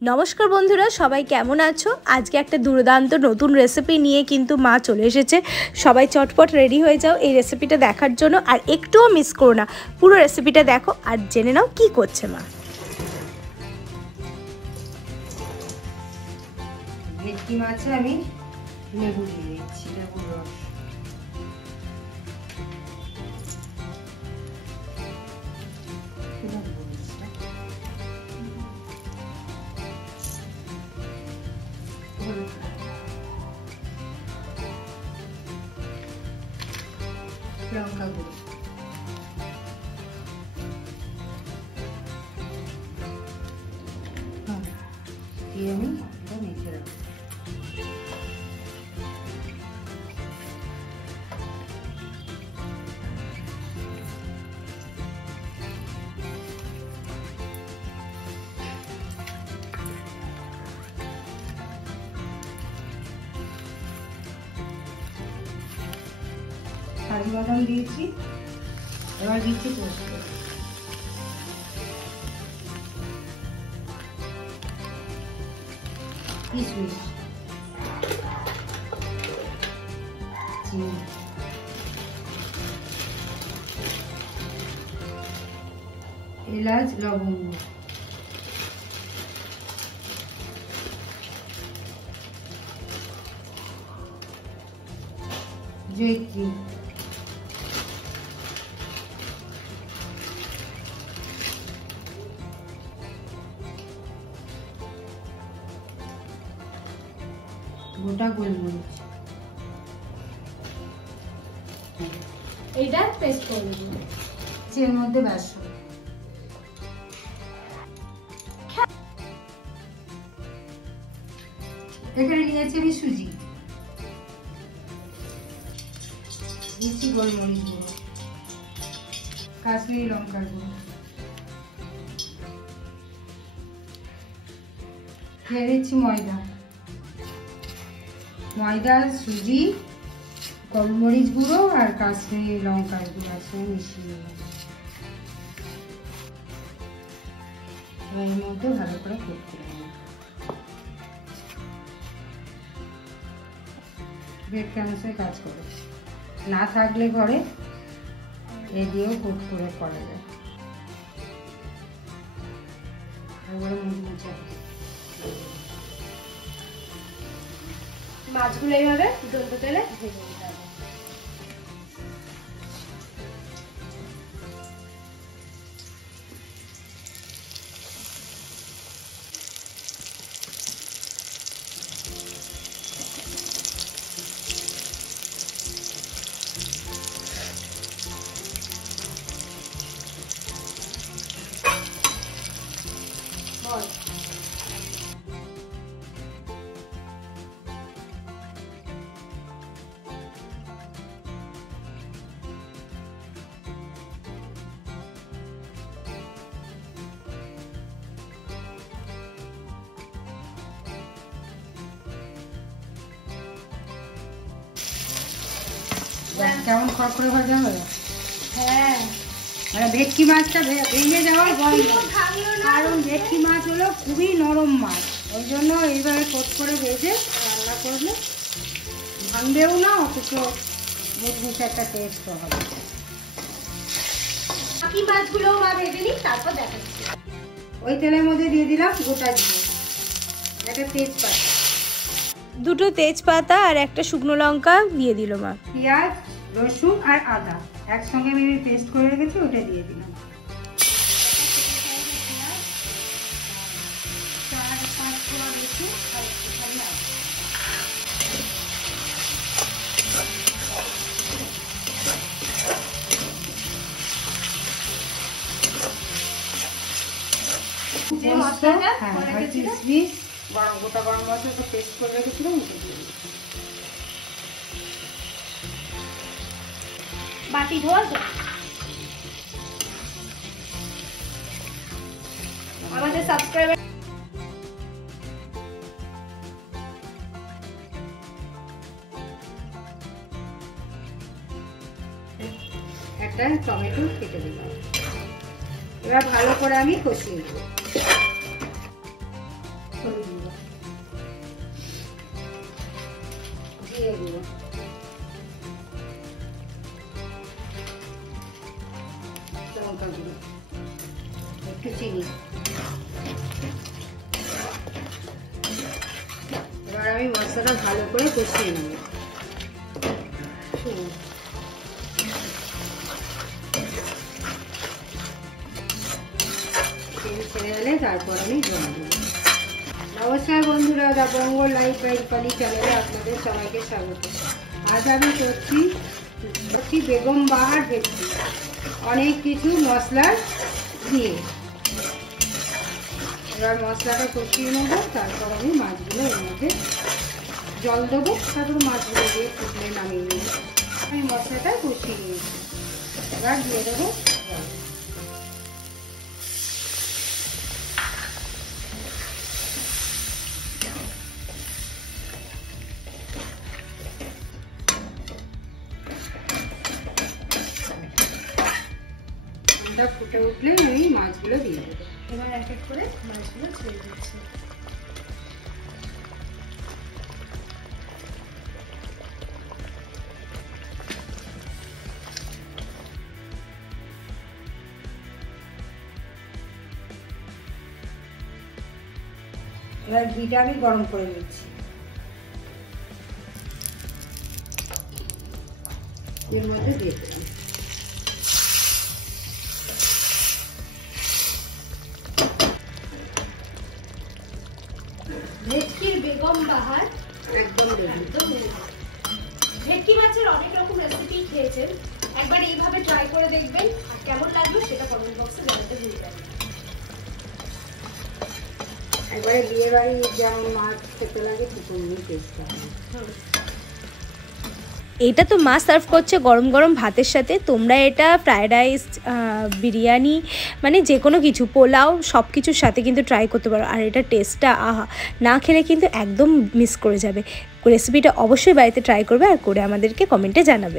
নমস্কার বন্ধুরা, সবাই কেমন আছো? আজকে একটা দুর্দান্ত নতুন রেসিপি নিয়ে কিন্তু মা চলে এসেছে। সবাই চটপট রেডি হয়ে যাও এই রেসিপিটা দেখার জন্য, আর একটুও মিস করো না। পুরো রেসিপিটা দেখো আর জেনে নাও কি করছে মা। ভেটকি মাছে আমি লেবু দিয়ে দিচ্ছি, লেবুর রস। লঙ্কা গুঁড়ো, দিয়ে আমি মেখে রাখবো। কাজু বাদাম দিয়েছি, এবার দিচ্ছি পোস্ত, কিশমিশ, চিনি, এলাচ, লবঙ্গ, জয়িত্রী, গোটা গোলমরিচ। এইটা পেস্ট করে দিন। এর মধ্যে বেসন, এখানে নিয়েছি আমি সুজি, দিচ্ছি গোলমরিচ গুঁড়ো, কাশ্মীরি লঙ্কার গুঁড়ো, দিয়ে দিচ্ছি ময়দা, সুজি, গোলমরিচ গুঁড়ো আর কাশ্মীরি লঙ্কার গুঁড়ো আছে মিশিয়ে এর মধ্যে ভালো করে কোট করে নেব। ব্রেড ক্রামসের কাজ করে না থাকলে ঘরে এ দিয়েও কোট করে করা যায়। এবারে মুচমুচে মাছগুলো এইভাবে ডলতে তেলে ভেজে নিতে হবে। কেমন খড়খড়ে ভাজা হলো? হ্যাঁ, মানে ভেটকি মাছটা ভেঙে যাওয়ার ভয় নেই, কারণ ভেটকি মাছ হলো খুবই নরম মাছ, ওই জন্য এইভাবে কোট করে ভেজে রান্না করলে ভাঙবেও না, অথচ মুচমুচে একটা টেস্টও হবে। বাকি মাছগুলোও মা ভেজে নিই, তারপর দেখাচ্ছি। ওই তেলের মধ্যে দিয়ে দিলাম গোটা জিরে, একটা তেজপাতা, দুটো তেজপাতা আর একটা শুকনো লঙ্কা দিয়ে দিল মা। পেঁয়াজ, রসুন আর আদা একসঙ্গে আমি পেস্ট করে রেখেছি, ওটা দিয়ে দিলাম। যে মশলাটা কিশমিশ, গোটা গরম মশলা পেস্ট করে রেখেছিলাম, ওটা দিয়ে দিলাম। বাটি ধোয়া যায়। আমাদের সাবস্ক্রাইবার একটা টমেটো কেটে দিলাম। এবার ভালো করে আমি কষিয়ে নেব। হলুদ গুঁড়ো, জিরে গুঁড়ো, লঙ্কা গুঁড়ো, একটু চিনি। এবার আমি মশলাটা ভালো করে কষিয়ে নেব। তেল ছেড়ে গেলে তারপর আমি জল দেব। নমস্কার বন্ধুরা, দা বেঙ্গল লাইফ বাই রূপালী চ্যানেলে আপনাদের সবাইকে স্বাগত। আজ আমি করছি বেগম বাহার ভেটকি, অনেক কিছু মশলা দিয়ে। এবার মশলাটা কষিয়ে নেবো, তারপর আমি মাছগুলো এর মধ্যে জল দেবো, তারপর মাছগুলো দিয়ে ফুটলে নামিয়ে নেবো। আমি মশলাটা কষিয়ে নিয়েছি, এবার দিয়ে দেবো জল। ফুটে উঠলে আমি মাছগুলো দিয়ে দেবো। এবার এক এক করে মাছগুলো ছেড়ে দিচ্ছি। এবার ঘিটা আমি গরম করে নিচ্ছি। এর মধ্যে দিয়ে দেবো। ভেটকির বেগম বাহার একদম ভেটকি মাছের অনেক রকম রেসিপি খেয়েছেন, একবার এইভাবে ট্রাই করে দেখবেন, আর কেমন লাগলো সেটা কমেন্ট বক্সে জানাতে ভুলবেন না। একবারে বিয়ে বাড়ি যেমন মাছ খেতে লাগে ঠিক অমনি টেস্ট হয়। এটা তো মা সার্ভ করছে গরম গরম ভাতের সাথে। তোমরা এটা ফ্রায়েড রাইস, বিরিয়ানি, মানে যে কোনো কিছু, পোলাও, সব কিছুর সাথে কিন্তু ট্রাই করতে পারো। আর এটা টেস্টটা আহা, না খেলে কিন্তু একদম মিস করে যাবে। রেসিপিটা অবশ্যই বাড়িতে ট্রাই করবে আর করে আমাদেরকে কমেন্টে জানাবে।